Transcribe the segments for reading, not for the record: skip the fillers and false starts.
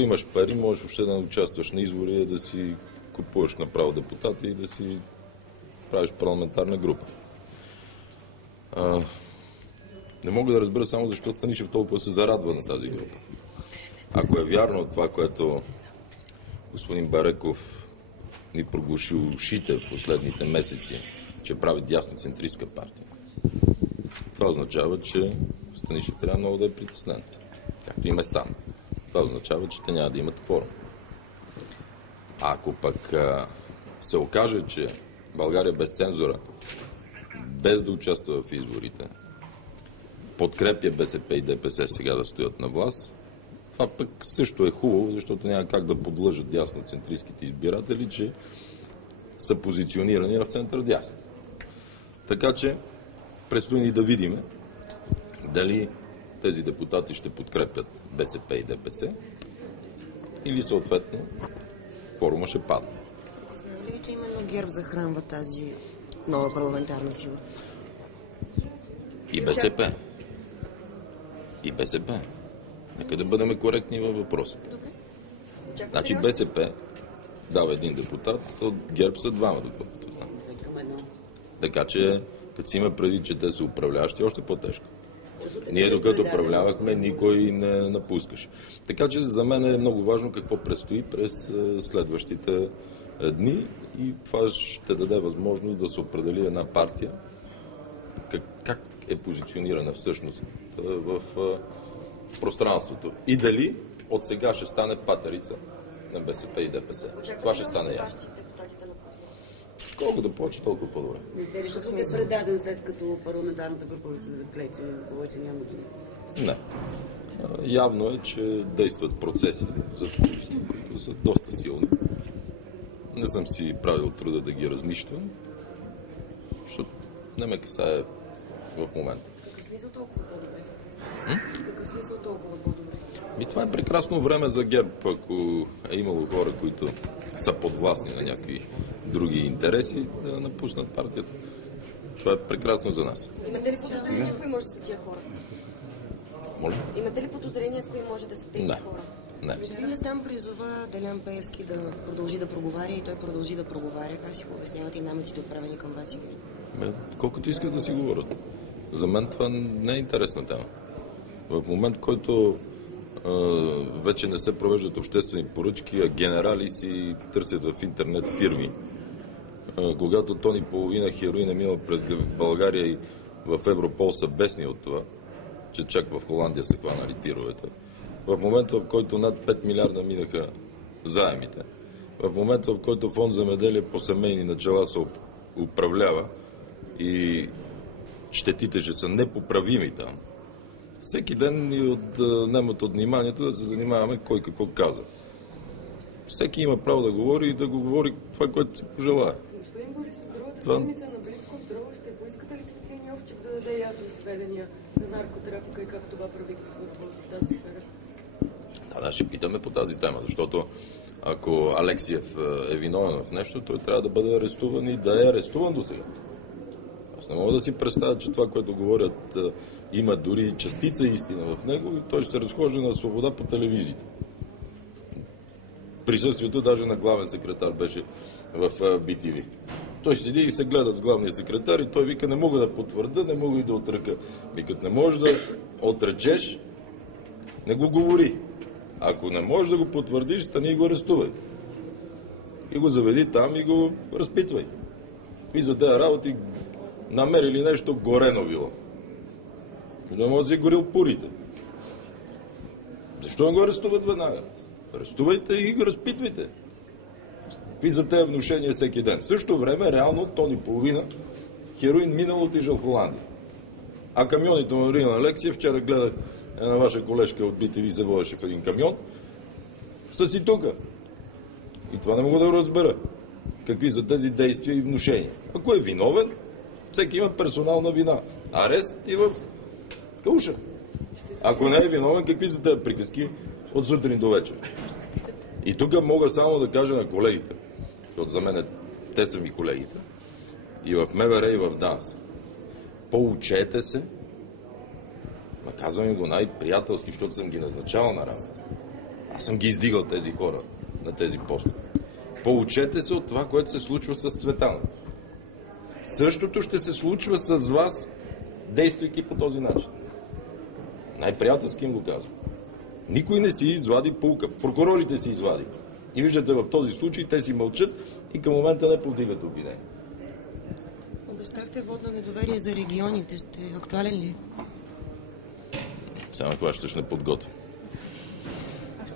Ако имаш пари, можеш въобще да не участваш на избори, да си купуваш направо депутати и да си правиш парламентарна група. Не мога да разбера само защо Станишев толкова се зарадва на тази група. Ако е вярно това, което господин Бареков ни проглуши ушите в последните месеци, че прави дясноцентристка партия, това означава, че Станишев трябва много да е притеснен. Както и Местан. Това означава, че те няма да имат кворум. А ако пък се окаже, че България без цензура, без да участва в изборите, подкрепя БСП и ДПС сега да стоят на власт, това пък също е хубаво, защото няма как да подлъжат дясноцентристските избиратели, че са позиционирани в център дясно. Така че предстои ни да видим дали тези депутати ще подкрепят БСП и ДПС или съответно кворума ще падне. Знае ли, че именно ГЕРБ захранва тази нова парламентарна сила? И БСП. И БСП. Нека да бъдем коректни във въпроса. Значи БСП дава един депутат, от ГЕРБ са двама депутати. Така че, като си има преди, че те са управляващи, още по-тежко. Ние докато управлявахме, никой не напускаше. Така че за мен е много важно какво предстои през следващите дни и това ще даде възможност да се определи една партия как е позиционирана всъщност в пространството. И дали от сега ще стане патерица на БСП и ДПС. Това ще стане ясно. Колко да повече, толкова по-добре. Не сте ли ще предаден, след като парламентарната група ви се заклече, повече няма да... Не. Явно е, че действат процеси за популисти, които са доста силни. Не съм си правил труда да ги разнищвам, защото не ме касае в момента. Какъв смисъл толкова по-добре? Какъв смисъл толкова по-добре? Това е прекрасно време за ГЕРБ, ако е имало хора, които са подвластни на някакви други интереси, да напуснат партията. Това е прекрасно за нас. Имате ли подозрение, кои може да са тия хора? Моля? Имате ли подозрение, кои може да са тези хора? Не. Вчера Местан призова Делян Пеевски да продължи да проговаря и той продължи да проговаря. Как си го обяснявате и намеците отправени към вас и ГЕРБ? Колкото искат да си говорят. За мен това не е интересна тема. В момент, който вече не се провеждат обществени поръчки, а генерали си търсят в интернет фирми. Когато тони половина хероина мина през България и в Европол са бесни от това, че чак в Холандия са хванали тировете. В момента, в който над 5 милиарда минаха заемите, в момента, в който фонд земеделие по семейни начала се управлява и щетите, че са непоправими там, всеки ден ни отнемат от вниманието да се занимаваме кой какво каза. Всеки има право да говори и да го говори това, което си пожелае. Господин Борисов, другата седмица на Близко здраво ще поискате ли Цветлин Йовчев да даде ясни сведения за наркотрафика и как това правителство работи в тази сфера? Да, ще питаме по тази тема, защото ако Алексиев е виновен в нещо, той трябва да бъде арестуван и да е арестуван до сега. Аз не мога да си представя, че това, което говорят, има дори частица истина в него и той ще се разхожда на свобода по телевизията. Присъствието даже на главен секретар беше в BTV. Той ще седи и се гледа с главния секретар и той вика, не мога да потвърда, не мога и да отръка. Викат, не можеш да отречеш, не го говори. Ако не можеш да го потвърдиш, стани и го арестувай. И го заведи там и го разпитвай. И за тези работи намерили нещо горено било. И да може да си горил пурите. Защо не го арестуват веднага? Арестувайте и го разпитвайте. Какви за тези внушения всеки ден. В същото време, реално, тони половина хероин минало отишъл в Холандия. А камионите на Марина Алексия, вчера гледах една ваша колежка от BTV се водеше в един камион, са си тука. И това не мога да го разбера. Какви са тези действия и внушения. Ако е виновен, всеки има персонална вина. Арест и в кауша. Ако не е виновен, какви са тези приказки от сутрин до вечер? И тук мога само да кажа на колегите, защото за мен те са ми колегите, и в МВР, и в ДАНС. Поучете се, ма казвам им го най-приятелски, защото съм ги назначавал на работа. Аз съм ги издигал тези хора на тези постове. Поучете се от това, което се случва с Цветанов. Същото ще се случва с вас, действайки по този начин. Най-приятелски им го казвам. Никой не си извади пулка. Прокурорите си извади. И виждате, в този случай те си мълчат и към момента не повдигат обвинение. Обещахте вот на недоверие за регионите. Ще е актуален ли? Само хващаш не подготвя.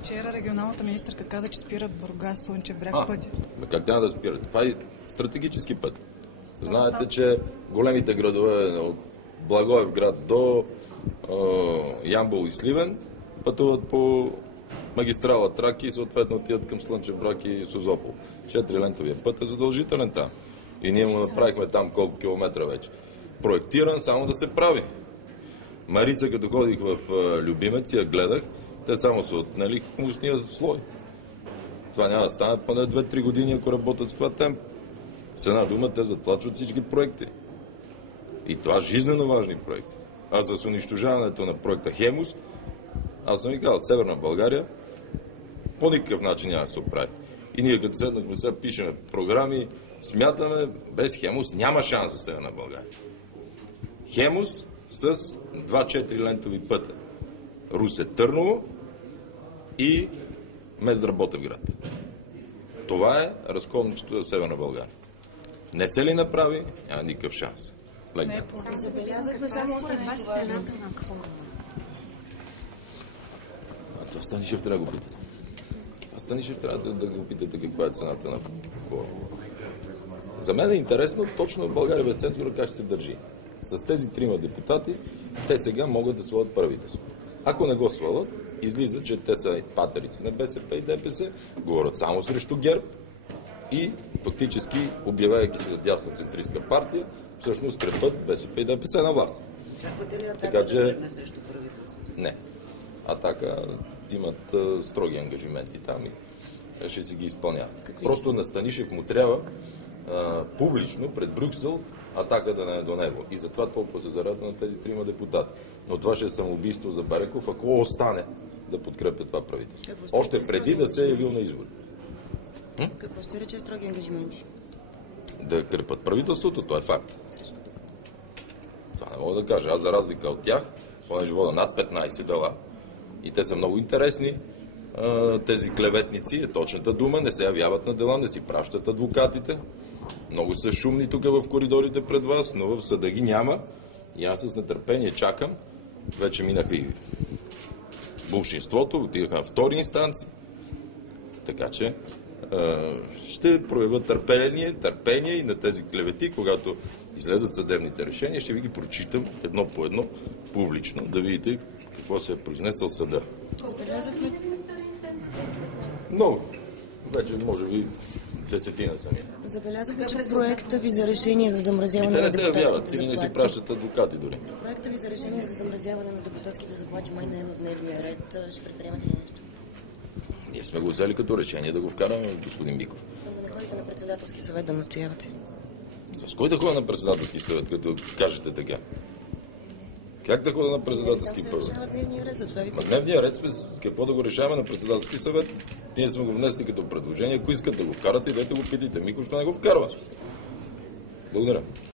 Вчера регионалната министърка каза, че спират Бургас, Слънчев бряг пътя. Как няма да спират? Това е стратегически път. Знаете, че големите градове от Благоевград до Ямбол и Сливен пътуват по магистрала Траки и съответно отиват към Слънчев бряг и Созопол. 4-лентовия път е задължителен там. И ние му направихме там колко километра вече. Проектиран само да се прави. Марица, като ходих в Любимец, я гледах, те само са отнели хумусния слой. Това няма да стане поне 2-3 години, ако работят с това темп. С една дума, те затлачват всички проекти. И това жизнено важни проекти. А с унищожаването на проекта Хемус, аз съм ви казал, Северна България по никакъв начин няма да се оправи. И ние като седнахме сега, пишеме програми, смятаме, без Хемус няма шанс за Северна България. Хемус с 2-4 лентови пътя. Русе-Търново и Мездра-Ботевград. Това е разковничето за Северна България. Не се ли направи, няма никакъв шанс. Забелязахме само според вас цената на кворума. Това Станишев трябва да го питате. Станишев трябва да го питате каква е цената на кворума. За мен е интересно точно в България без центъра как ще се държи. С тези 3 депутати те сега могат да свалят правителство. Ако не го свалят, излиза, че те са патерици на БСП и ДПС, говорят само срещу ГЕРБ и фактически, обявявайки се за дясноцентристка партия, всъщност крепат БСП и ДПС на власт. Чаквате ли Така Атака че... да тръгне срещу правителството? Не. Атака имат строги ангажименти там и ще си ги изпълняват. Какви? Просто на Станишев му трябва публично пред Брюксел Атака да не е до него. И затова толкова се заряда на тези 3 депутати. Но това ще е самоубийство за Бареков, ако остане да подкрепя това правителство. Още преди да се е явил на избори. Какво ще рече строги ангажименти? Да крепат правителството, това е факт. Това не мога да кажа. Аз за разлика от тях, понеже вода над 15 дела и те са много интересни, тези клеветници, е точната дума, не се явяват на дела, не си пращат адвокатите. Много са шумни тук в коридорите пред вас, но в съда ги няма. И аз с нетърпение чакам. Вече минаха и болшинството, отидаха на втори инстанции. Така че ще проявят търпение и на тези клевети, когато излезат съдебните решения, ще ви ги прочитам едно по едно публично, да видите какво се е произнесъл съда. Забелязахме... Много. Вече може би 10 сами. Забелязахме, че проекта ви за решение за И замразяване те на не се явяват, депутатските и не си заплати. пращат адвокати дори. Проекта ви за решение за замразяване на депутатските заплати май не е в дневния ред. Ще предприемате ли нещо? Ние сме го взели като решение да го вкараме, господин Биков. Но не ходите на председателски съвет да настоявате. С кой да ходя на председателски съвет, като кажете така? Как да ходя на председателски Там съвет? се решава дневния ред, затова ви На дневния ред сме, какво да го решаваме на председателски съвет? Ние сме го внесли като предложение. Ако искате да го вкарате, дайте го питайте. Мико, що не го вкарва? Благодаря.